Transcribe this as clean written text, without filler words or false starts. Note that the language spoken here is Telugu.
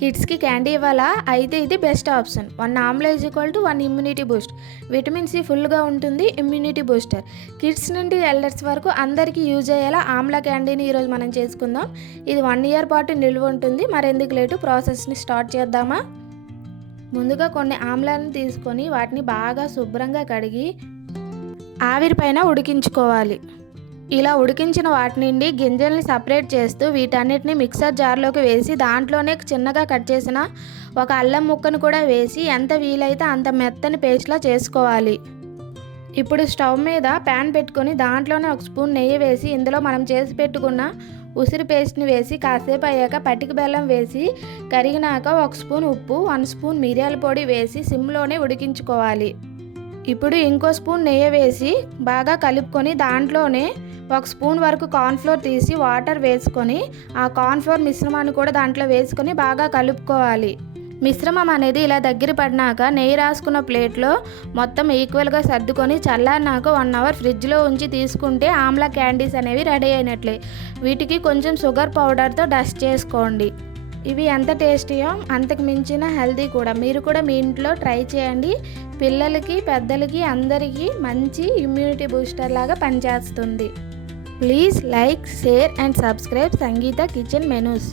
కిడ్స్కి క్యాండీ ఇవ్వాలా? అయితే ఇది best option. 1 amla is equal to 1 immunity boost. Vitamin C ఫుల్గా ఉంటుంది, ఇమ్యూనిటీ బూస్టర్. కిడ్స్ నుండి ఎల్డర్స్ వరకు అందరికీ యూజ్ అయ్యేలా ఆమ్లా క్యాండీని ఈరోజు మనం చేసుకుందాం. ఇది 1 ఇయర్ పాటు నిల్వ ఉంటుంది. మరెందుకు లేటు, ప్రాసెస్ని స్టార్ట్ చేద్దామా? ముందుగా కొన్ని ఆమ్లాలను తీసుకొని వాటిని బాగా శుభ్రంగా కడిగి ఆవిరిపైన ఉడికించుకోవాలి. ఇలా ఉడికించిన వాటి నుండి గింజల్ని సపరేట్ చేస్తూ వీటన్నిటిని మిక్సర్ జార్లోకి వేసి దాంట్లోనే చిన్నగా కట్ చేసిన ఒక అల్లం ముక్కను కూడా వేసి ఎంత వీలైతే అంత మెత్తని పేస్ట్లా చేసుకోవాలి. ఇప్పుడు స్టవ్ మీద ప్యాన్ పెట్టుకొని దాంట్లోనే 1 స్పూన్ నెయ్యి వేసి ఇందులో మనం చేసి పెట్టుకున్న ఉసిరి పేస్ట్ని వేసి కాసేపు అయ్యాక పటిక బెల్లం వేసి కరిగినాక 1 స్పూన్ ఉప్పు, 1 స్పూన్ మిరియాల పొడి వేసి సిమ్లోనే ఉడికించుకోవాలి. ఇప్పుడు ఇంకో స్పూన్ నెయ్యి వేసి బాగా కలుపుకొని దాంట్లోనే 1 స్పూన్ వరకు కార్న్ఫ్లోర్ తీసి వాటర్ వేసుకొని ఆ కార్న్ఫ్లోర్ మిశ్రమాన్ని కూడా దాంట్లో వేసుకొని బాగా కలుపుకోవాలి. మిశ్రమం అనేది ఇలా దగ్గర పడినాక నెయ్యి రాసుకున్న ప్లేట్లో మొత్తం ఈక్వల్గా సర్దుకొని చల్లారినాక 1 అవర్ ఫ్రిడ్జ్లో ఉంచి తీసుకుంటే ఆమ్లా క్యాండీస్ అనేవి రెడీ అయినట్లే. వీటికి కొంచెం షుగర్ పౌడర్తో డస్ట్ చేసుకోండి. ఇవి ఎంత టేస్టీయో అంతకు మించిన హెల్తీ కూడా. మీరు కూడా మీ ఇంట్లో ట్రై చేయండి. పిల్లలకి, పెద్దలకి అందరికీ మంచి ఇమ్యూనిటీ బూస్టర్ లాగా పనిచేస్తుంది. Please like, share and subscribe Sangeetha kitchen menus.